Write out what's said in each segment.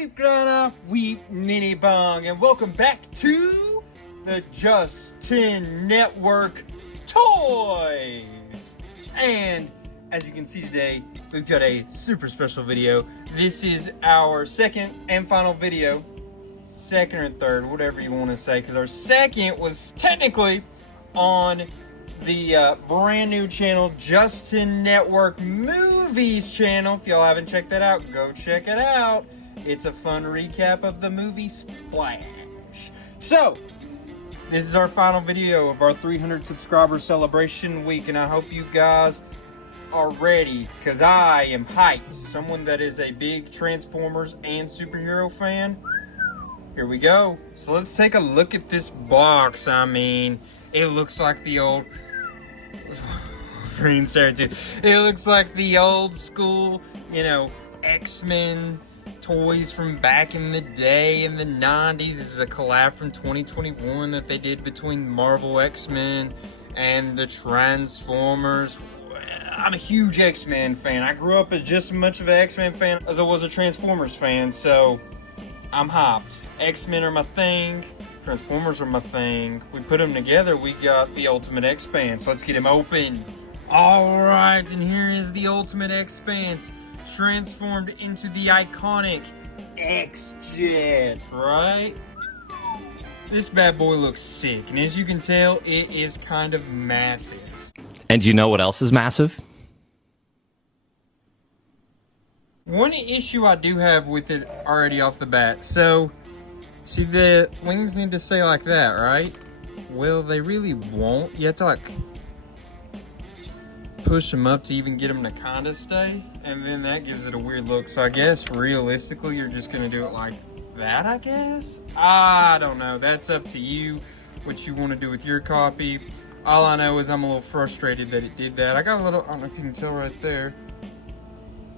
we've got a wee mini bong, and welcome back to the Justin Network Toys. And as you can see today, we've got a super special video. This is our second and final video, second or third, whatever you want to say, because our second was technically on the brand new channel, Justin Network Movies channel. If y'all haven't checked that out, go check it out. It's a fun recap of the movie Splash. So, this is our final video of our 300 subscriber celebration week, and I hope you guys are ready, because I am hyped. Someone that is a big Transformers and superhero fan. Here we go. So let's take a look at this box. I mean, it looks like the old Green Star too. It looks like the old school, you know, X-Men toys from back in the day in the 90s. This is a collab from 2021 that they did between Marvel X-Men and the Transformers. I'm a huge X-Men fan. I grew up as just as much of an X-Men fan as I was a Transformers fan, so I'm hyped. X-Men are my thing. Transformers are my thing. We put them together, we got the ultimate X-Spanse. Let's get him open. Alright, and here is the ultimate X-Spanse, transformed into the iconic X-Jet, right? This bad boy looks sick, and as you can tell, it is kind of massive. And you know what else is massive? One issue I do have with it already off the bat, so see, the wings need to stay like that, right? Well, they really won't. You have to, like, push them up to even get them to kind of stay. And then that gives it a weird look. So I guess, realistically, you're just going to do it like that, I guess? I don't know. That's up to you, what you want to do with your copy. All I know is I'm a little frustrated that it did that. I got a little, I don't know if you can tell right there,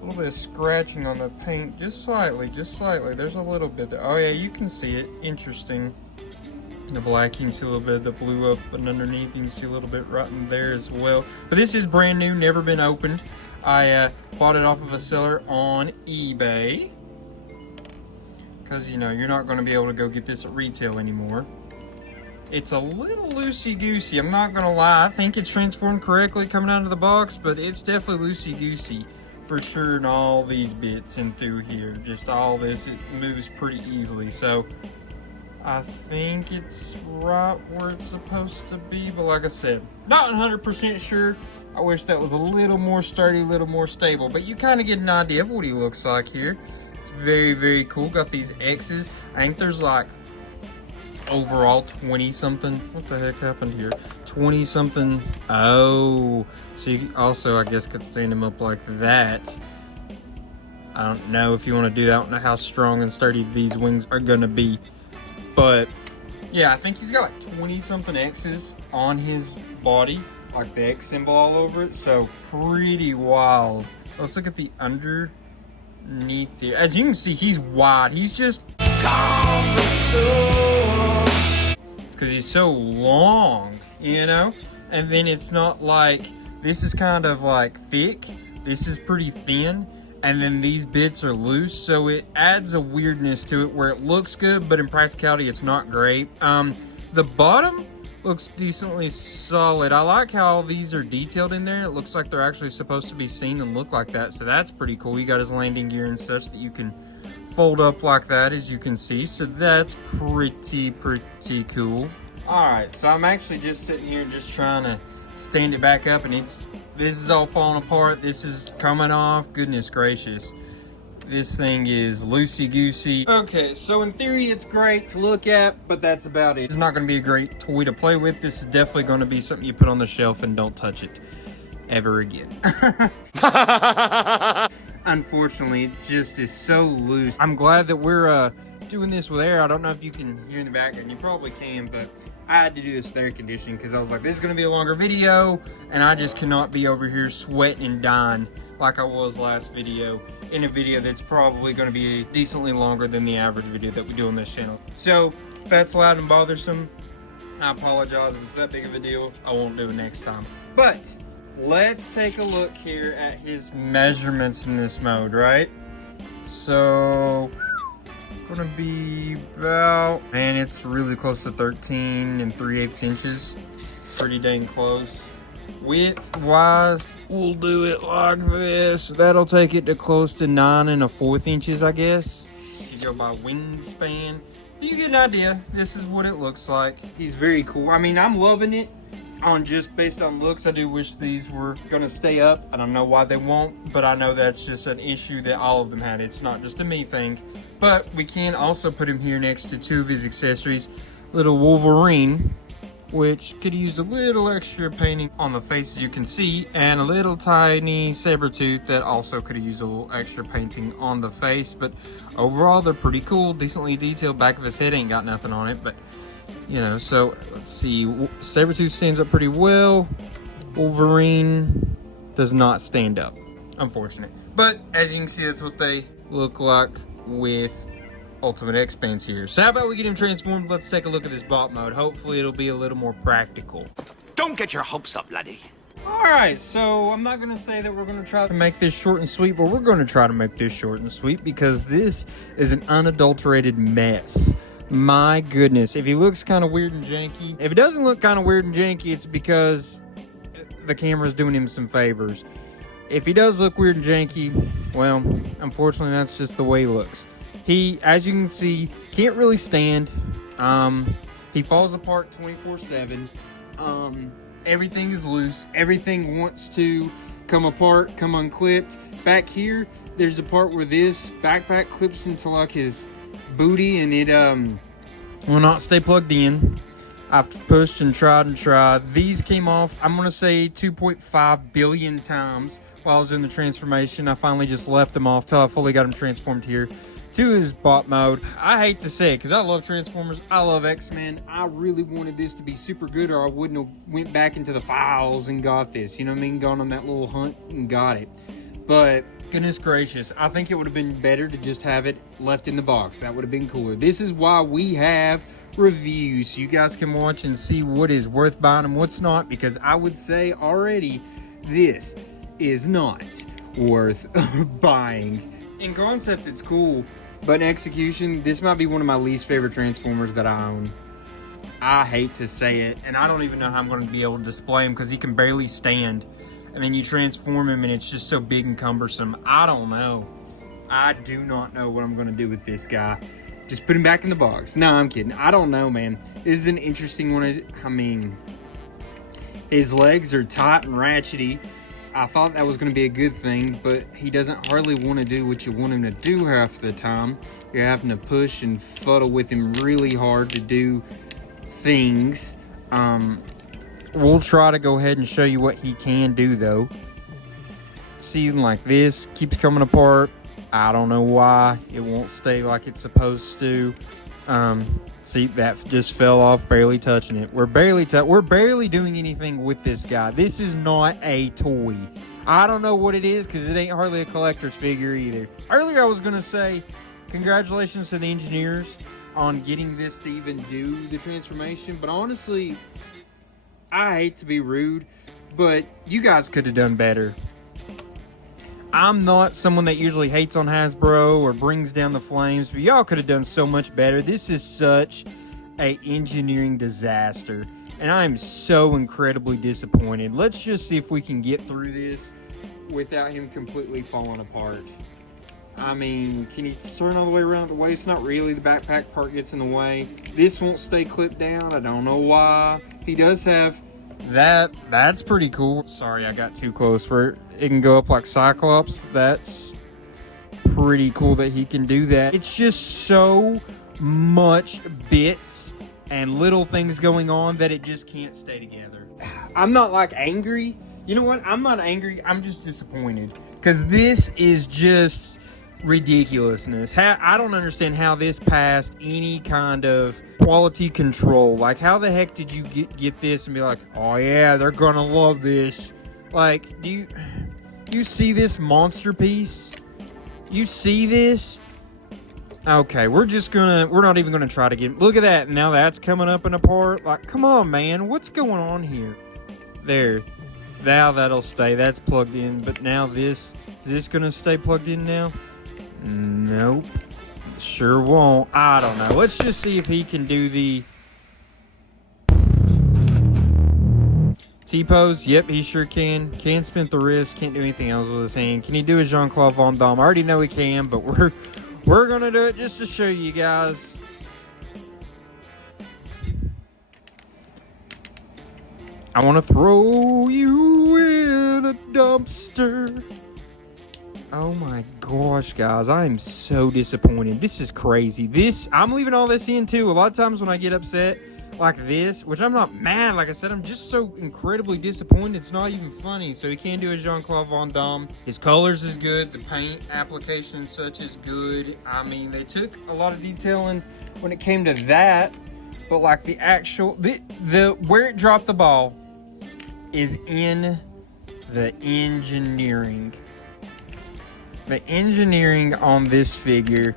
a little bit of scratching on the paint, just slightly. There's a little bit there. Oh yeah, you can see it. Interesting. In the black, you can see a little bit of the blue up and underneath. You can see a little bit right in there as well. But this is brand new, never been opened. I bought it off of a seller on eBay, because, you know, you're not going to be able to go get this at retail anymore. It's a little loosey-goosey, I'm not going to lie. I think it's transformed correctly coming out of the box, but it's definitely loosey-goosey for sure in all these bits and through here. Just all this, it moves pretty easily. So I think it's right where it's supposed to be, but like I said, not 100% sure. I wish that was a little more sturdy, a little more stable, but you kind of get an idea of what he looks like here. It's very, very cool. Got these X's. I think there's like overall 20 something. What the heck happened here? 20 something. Oh, so you also, I guess, could stand him up like that. I don't know if you want to do that. I don't know how strong and sturdy these wings are gonna be, but yeah, I think he's got like 20 something X's on his body, like the X symbol all over it. So pretty wild. Let's look at the underneath here. As you can see, he's wide. He's just because he's so long, you know? And then it's not like, this is kind of like thick, this is pretty thin, and then these bits are loose, so it adds a weirdness to it where it looks good, but in practicality it's not great. The bottom looks decently solid. I like how all these are detailed in there. It looks like they're actually supposed to be seen and look like that, so that's pretty cool. You got his landing gear and such that you can fold up like that, as you can see, so that's pretty cool. Alright, so I'm actually just sitting here just trying to stand it back up, and this is all falling apart. This is coming off. Goodness gracious, this thing is loosey-goosey. Okay, so in theory it's great to look at, but that's about it. It's not going to be a great toy to play with. This is definitely going to be something you put on the shelf and don't touch it ever again. Unfortunately, it just is so loose. I'm glad that we're doing this with air. I don't know if you can hear in the background. You probably can, but I had to do this with air conditioning because I was like, this is going to be a longer video, and I just cannot be over here sweating and dying like I was last video in a video that's probably going to be decently longer than the average video that we do on this channel. So if that's loud and bothersome, I apologize. If it's that big of a deal, I won't do it next time. But let's take a look here at his measurements in this mode, right? So gonna be about, man, it's really close to 13 3/8 inches. Pretty dang close. Width wise, we'll do it like this. That'll take it to close to 9 1/4 inches, I guess. If you go by wingspan, you get an idea. This is what it looks like. He's very cool. I mean, I'm loving it on just based on looks. I do wish these were gonna stay up. I don't know why they won't, but I know that's just an issue that all of them had. It's not just a me thing. But we can also put him here next to two of his accessories. Little Wolverine, which could use a little extra painting on the face, as you can see, and a little tiny Sabretooth that also could have used a little extra painting on the face. But overall, they're pretty cool, decently detailed. Back of his head ain't got nothing on it, but you know. So let's see, Sabretooth stands up pretty well. Wolverine does not stand up, unfortunate. But as you can see, that's what they look like with Ultimate X-Spanse here. So how about we get him transformed? Let's take a look at this bot mode. Hopefully it'll be a little more practical. Don't get your hopes up, laddie. Alright, so I'm not going to say that we're going to try to make this short and sweet, but we're going to try to make this short and sweet because this is an unadulterated mess. My goodness, if he looks kind of weird and janky, if it doesn't look kind of weird and janky, it's because the camera's doing him some favors. If he does look weird and janky, well, unfortunately that's just the way he looks. He, as you can see, can't really stand. He falls apart 24/7. Everything is loose. Everything wants to come apart, come unclipped. Back here, there's a part where this backpack clips into like his booty, and it will not stay plugged in. I've pushed and tried. These came off, I'm gonna say 2.5 billion times while I was doing the transformation. I finally just left them off till I fully got him transformed here to his bot mode. I hate to say it because I love Transformers, I love X-Men. I really wanted this to be super good, or I wouldn't have went back into the files and got this, you know what I mean? Gone on that little hunt and got it. But goodness gracious, I think it would have been better to just have it left in the box. That would have been cooler. This is why we have reviews, so you guys can watch and see what is worth buying and what's not, because I would say already this is not worth buying. In concept, it's cool, but in execution, this might be one of my least favorite Transformers that I own. I hate to say it, and I don't even know how I'm going to be able to display him because he can barely stand. And then you transform him and it's just so big and cumbersome. I don't know. I do not know what I'm going to do with this guy. Just put him back in the box. No, I'm kidding. I don't know, man. This is an interesting one. I mean, his legs are tight and ratchety. I thought that was going to be a good thing, but he doesn't hardly want to do what you want him to do half the time. You're having to push and fuddle with him really hard to do things. We'll try to go ahead and show you what he can do, though. See, like this, keeps coming apart. I don't know why. It won't stay like it's supposed to. See, that just fell off, barely touching it. We're barely doing anything with this guy. This is not a toy. I don't know what it is because it ain't hardly a collector's figure either. Earlier I was going to say congratulations to the engineers on getting this to even do the transformation. But honestly, I hate to be rude, but you guys could have done better. I'm not someone that usually hates on Hasbro or brings down the flames, but y'all could have done so much better. This is such a engineering disaster, and I'm so incredibly disappointed. Let's just see if we can get through this without him completely falling apart. I mean, can he turn all the way around the waist? Not really. The backpack part gets in the way. This won't stay clipped down. I don't know why. He does have that's pretty cool. Sorry, I got too close. Where it can go up like Cyclops. That's pretty cool that he can do that. It's just so much bits and little things going on that it just can't stay together. I'm not like angry. You know what? I'm not angry. I'm just disappointed because this is just ridiculousness. I don't understand how this passed any kind of quality control. Like, how the heck did you get this and be like, oh yeah, they're gonna love this? Like, do you see this monster piece? You see this? Okay, we're not even gonna try to get, look at that, now that's coming up and apart. Like, come on, man, what's going on here? There, now that'll stay, that's plugged in, but now is this gonna stay plugged in now? Nope. Sure won't. I don't know. Let's just see if he can do the T-pose. Yep, he sure can. Can spin the wrist. Can't do anything else with his hand. Can he do a Jean-Claude Van Damme? I already know he can, but we're gonna do it just to show you guys. I want to throw you in a dumpster. Oh my gosh, guys. I am so disappointed. This is crazy. I'm leaving all this in too. A lot of times when I get upset like this, which I'm not mad, like I said, I'm just so incredibly disappointed. It's not even funny. So he can do a Jean-Claude Van Damme. His colors is good. The paint application and such is good. I mean, they took a lot of detail in when it came to that. But like the actual, the where it dropped the ball is in the engineering. The engineering on this figure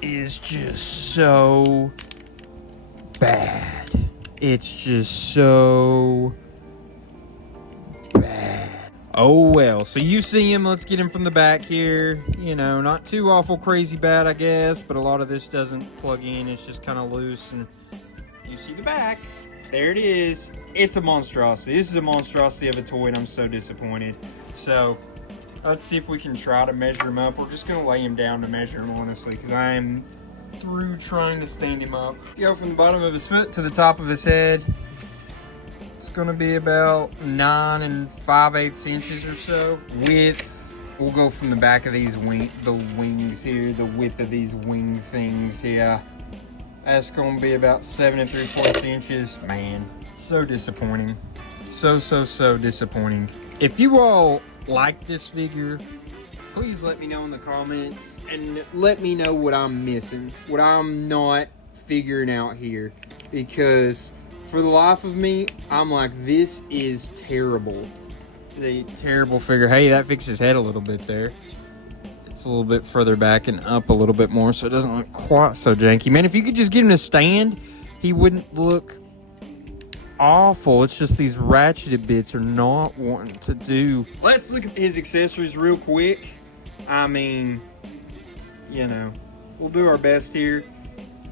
is just so bad. It's just so bad. Oh well, so you see him. Let's get him from the back here. You know, not too awful crazy bad, I guess, but a lot of this doesn't plug in. It's just kind of loose, and you see the back. There it is. It's a monstrosity. This is a monstrosity of a toy, and I'm so disappointed. So let's see if we can try to measure him up. We're just going to lay him down to measure him, honestly, because I am through trying to stand him up. Go from the bottom of his foot to the top of his head. It's going to be about 9 5/8 inches or so. Width, we'll go from the back of these the wings here, the width of these wing things here. That's going to be about 7 3/4 inches. Man, so disappointing. So disappointing. If you all like this figure, please let me know in the comments and let me know what I'm missing, what I'm not figuring out here, because for the life of me, I'm like, this is terrible. A terrible figure. Hey, that fixed his head a little bit there. It's a little bit further back and up a little bit more, so it doesn't look quite so janky. Man, if you could just get him to stand, he wouldn't look awful. It's just these ratcheted bits are not wanting to do. Let's look at his accessories real quick. I mean, you know, we'll do our best here.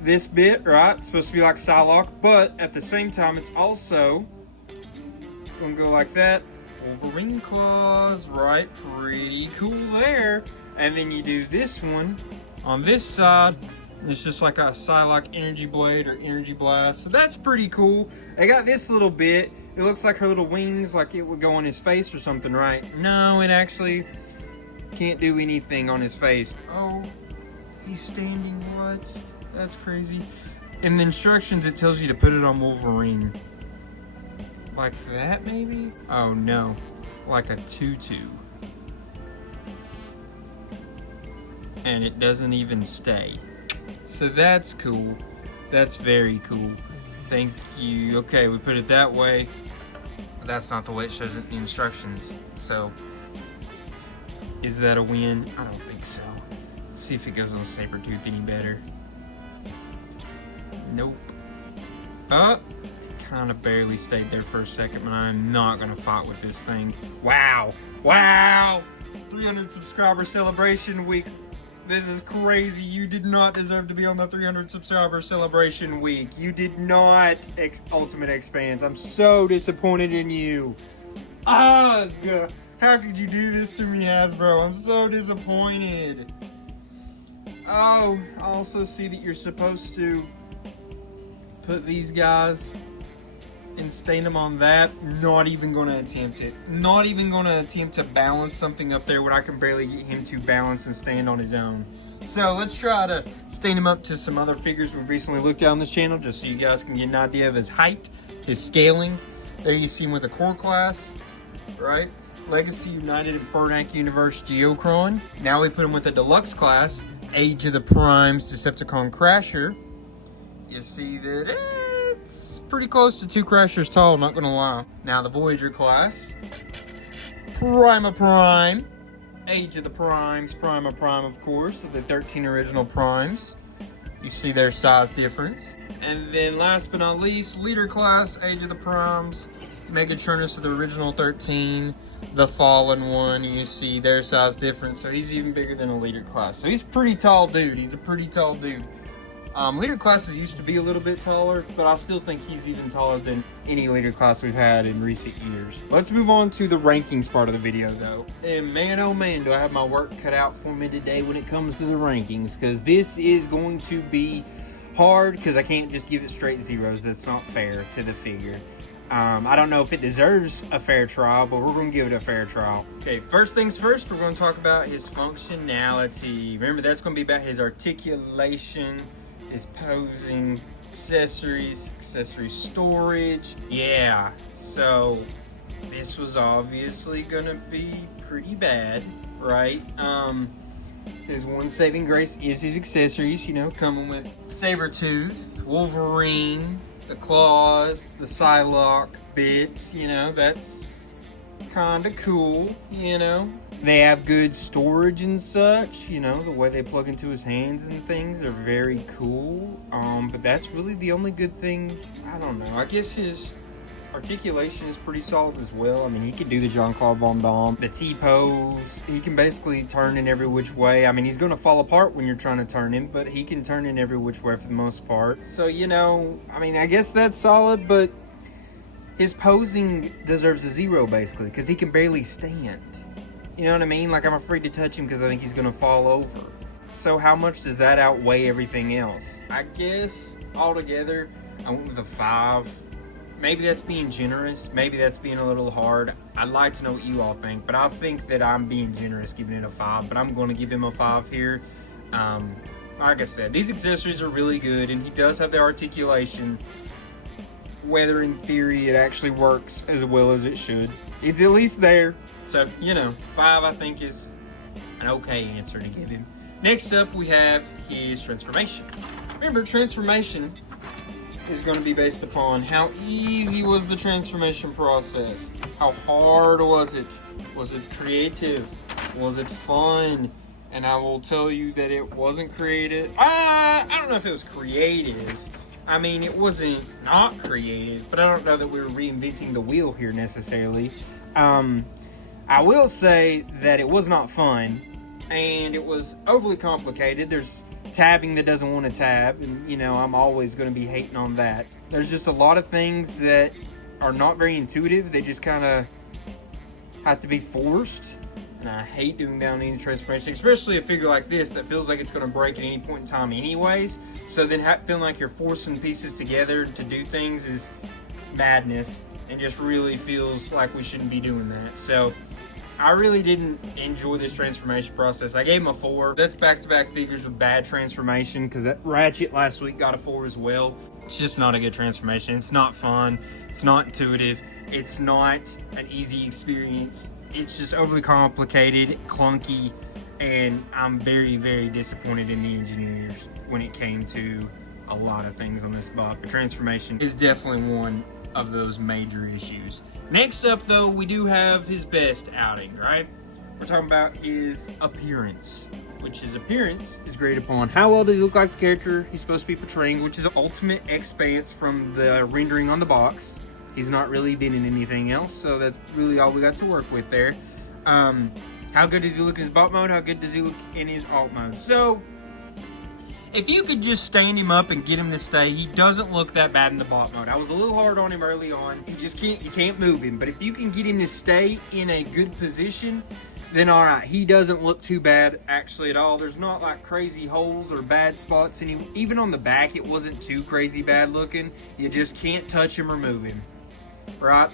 This bit, right, it's supposed to be like Psylocke, but at the same time, it's also gonna go like that. Wolverine claws, right? Pretty cool there. And then you do this one on this side. It's just like a Psylocke energy blade or energy blast. So that's pretty cool. They got this little bit. It looks like her little wings, like it would go on his face or something, right? No, it actually can't do anything on his face. Oh, he's standing, what? That's crazy. In the instructions, it tells you to put it on Wolverine. Like that, maybe? Oh, no. Like a tutu. And it doesn't even stay. So that's cool. That's very cool. Thank you. Okay, we put it that way. But that's not the way it shows it in the instructions. So, is that a win? I don't think so. Let's see if it goes on Sabretooth any better. Nope. Kind of barely stayed there for a second, but I'm not gonna fight with this thing. Wow. 300 subscriber celebration week. This is crazy. You did not deserve to be on the 300 subscriber celebration week. You did not, Ultimate X-Spanse. I'm so disappointed in you. Ugh! How could you do this to me, Hasbro? I'm so disappointed. Oh, I also see that you're supposed to put these guys and stain them on that. Not even going to attempt it. Not even going to attempt to balance something up there when I can barely get him to balance and stand on his own. So let's try to stain him up to some other figures we've recently looked at on this channel, just so you guys can get an idea of his height, his scaling. There you see him with a core class, right? Legacy United and Furnak Universe Geocron. Now we put him with a deluxe class, Age of the Primes Decepticon Crasher. You see that it's pretty close to 2 Crashers tall, not gonna lie. Now the Voyager class, Prima Prime, Age of the Primes, Prima Prime of course, the 13 original Primes. You see their size difference. And then last but not least, Leader class, Age of the Primes, Megatronus of the original 13, the fallen one, you see their size difference, so he's even bigger than a leader class. So he's a pretty tall dude. He's a pretty tall dude. Leader classes used to be a little bit taller, but I still think he's even taller than any leader class we've had in recent years. Let's move on to the rankings part of the video, though. And man, oh man, do I have my work cut out for me today when it comes to the rankings, because this is going to be hard, because I can't just give it straight zeros. That's not fair to the figure. I don't know if it deserves a fair trial, but we're going to give it a fair trial. Okay, first things first, we're going to talk about his functionality. Remember, that's going to be about his articulation, his posing, accessories, accessory storage. Yeah, so this was obviously going to be pretty bad, right? His one saving grace is his accessories, you know, coming with Sabretooth, Wolverine, the claws, the Psylocke bits, you know, that's kind of cool, you know. They have good storage and such, you know, the way they plug into his hands and things are very cool. But that's really the only good thing. I don't know. I guess his articulation is pretty solid as well. I mean, he can do the Jean-Claude Van Damme, the T-pose. He can basically turn in every which way. I mean, he's going to fall apart when you're trying to turn him, but he can turn in every which way for the most part. So, you know, I mean, I guess that's solid, but his posing deserves a 0, basically, because he can barely stand. You know what I mean? Like, I'm afraid to touch him because I think he's going to fall over. So how much does that outweigh everything else? I guess, altogether, I went with a 5. Maybe that's being generous. Maybe that's being a little hard. I'd like to know what you all think, but I think that I'm being generous giving it a 5, but I'm going to give him a 5 here. Like I said, these accessories are really good, and he does have the articulation. Whether in theory it actually works as well as it should, it's at least there. So, you know, 5 I think is an okay answer to give him. Next up, we have his transformation. Remember, transformation is going to be based upon how easy was the transformation process. How hard was it? Was it creative? Was it fun? And I will tell you that it wasn't creative. I don't know if it was creative. I mean, it wasn't not creative, but I don't know that we were reinventing the wheel here necessarily. I will say that it was not fun, and it was overly complicated. There's tabbing that doesn't want to tab, and you know, I'm always going to be hating on that. There's just a lot of things that are not very intuitive. They just kind of have to be forced, and I hate doing down any transformation, especially a figure like this that feels like it's going to break at any point in time anyways. So then feeling like you're forcing pieces together to do things is madness, and just really feels like we shouldn't be doing that. So I really didn't enjoy this transformation process. I gave him a 4. That's back-to-back figures with bad transformation, because that Ratchet last week got a 4 as well. It's just not a good transformation. It's not fun. It's not intuitive. It's not an easy experience. It's just overly complicated, clunky, and I'm very, very disappointed in the engineers when it came to a lot of things on this bot. The transformation is definitely one of those major issues. Next up, though, we do have his best outing, right? We're talking about his appearance, which his appearance is graded upon how well does he look like the character he's supposed to be portraying, which is the ultimate X-Spanse from the rendering on the box. He's not really been in anything else, so that's really all we got to work with there. How good does he look in his bot mode? How good does he look in his alt mode? So, if you could just stand him up and get him to stay, he doesn't look that bad in the bot mode. I was a little hard on him early on. You can't move him. But if you can get him to stay in a good position, then all right. He doesn't look too bad actually at all. There's not like crazy holes or bad spots in him. Even on the back, it wasn't too crazy bad looking. You just can't touch him or move him, right?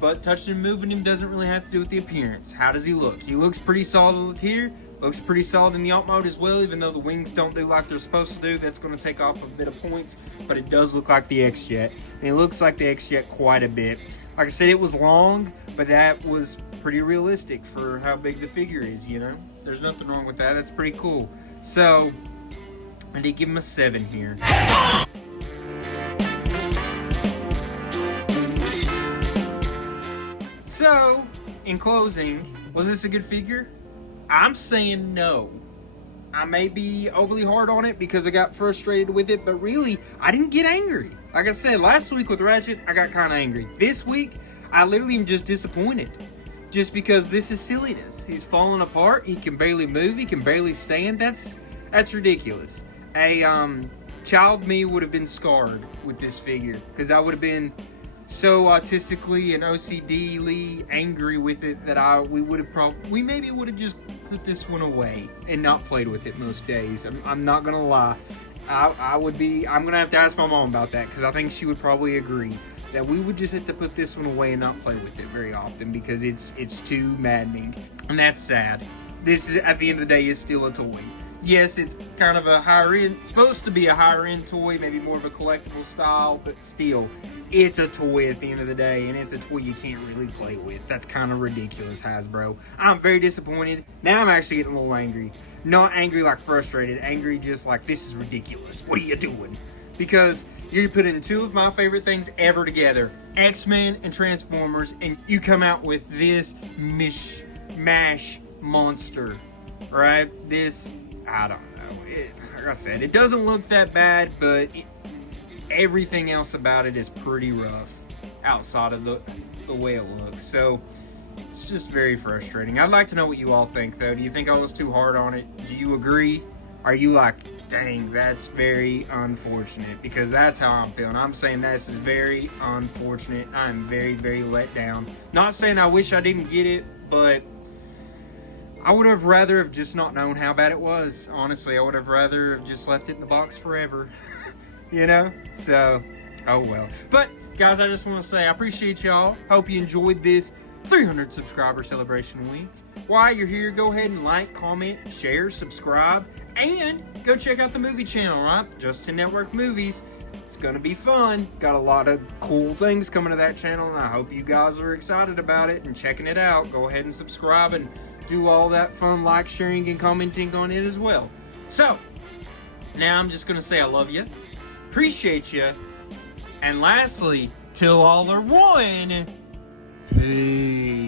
But touching and moving him doesn't really have to do with the appearance. How does he look? He looks pretty solid here. Looks pretty solid in the alt mode as well, even though the wings don't do like they're supposed to do. That's going to take off a bit of points, but it does look like the X-Jet. And it looks like the X-Jet quite a bit. Like I said, it was long, but that was pretty realistic for how big the figure is, you know? There's nothing wrong with that. That's pretty cool. So, I did give him a 7 here. So, in closing, was this a good figure? I'm saying no. I may be overly hard on it because I got frustrated with it, but really, I didn't get angry. Like I said, last week with Ratchet, I got kind of angry. This week, I literally am just disappointed. Just because this is silliness. He's falling apart. He can barely move. He can barely stand. That's ridiculous. A child me would have been scarred with this figure because I would have been so autistically and OCDly angry with it that we maybe would have just put this one away and not played with it most days. I'm not gonna lie. I'm gonna have to ask my mom about that because I think she would probably agree that we would just have to put this one away and not play with it very often because it's too maddening, and that's sad. This is, at the end of the day, is still a toy. Yes, it's kind of a higher end, supposed to be a higher end toy, maybe more of a collectible style, but still, it's a toy at the end of the day, and it's a toy you can't really play with. That's kind of ridiculous, Hasbro. I'm very disappointed. Now I'm actually getting a little angry. Not angry like frustrated, angry just like, this is ridiculous. What are you doing? Because you're putting two of my favorite things ever together, X-Men and Transformers, and you come out with this mishmash monster, right? This, I don't know. Like I said, it doesn't look that bad, but everything else about it is pretty rough outside of the way it looks. So it's just very frustrating. I'd like to know what you all think, though. Do you think I was too hard on it? Do you agree? Are you like, dang, that's very unfortunate? Because that's how I'm feeling. I'm saying this is very unfortunate. I'm very, very let down. Not saying I wish I didn't get it, but I would have rather have just not known how bad it was. Honestly, I would have rather have just left it in the box forever. You know? So, oh well. But, guys, I just want to say I appreciate y'all. Hope you enjoyed this 300 subscriber celebration week. While you're here, go ahead and like, comment, share, subscribe, and go check out the movie channel, right? Justin Network Movies. It's going to be fun. Got a lot of cool things coming to that channel, and I hope you guys are excited about it and checking it out. Go ahead and subscribe and do all that fun like, sharing, and commenting on it as well. So, now I'm just going to say I love you, appreciate you, and lastly, till all are one, peace.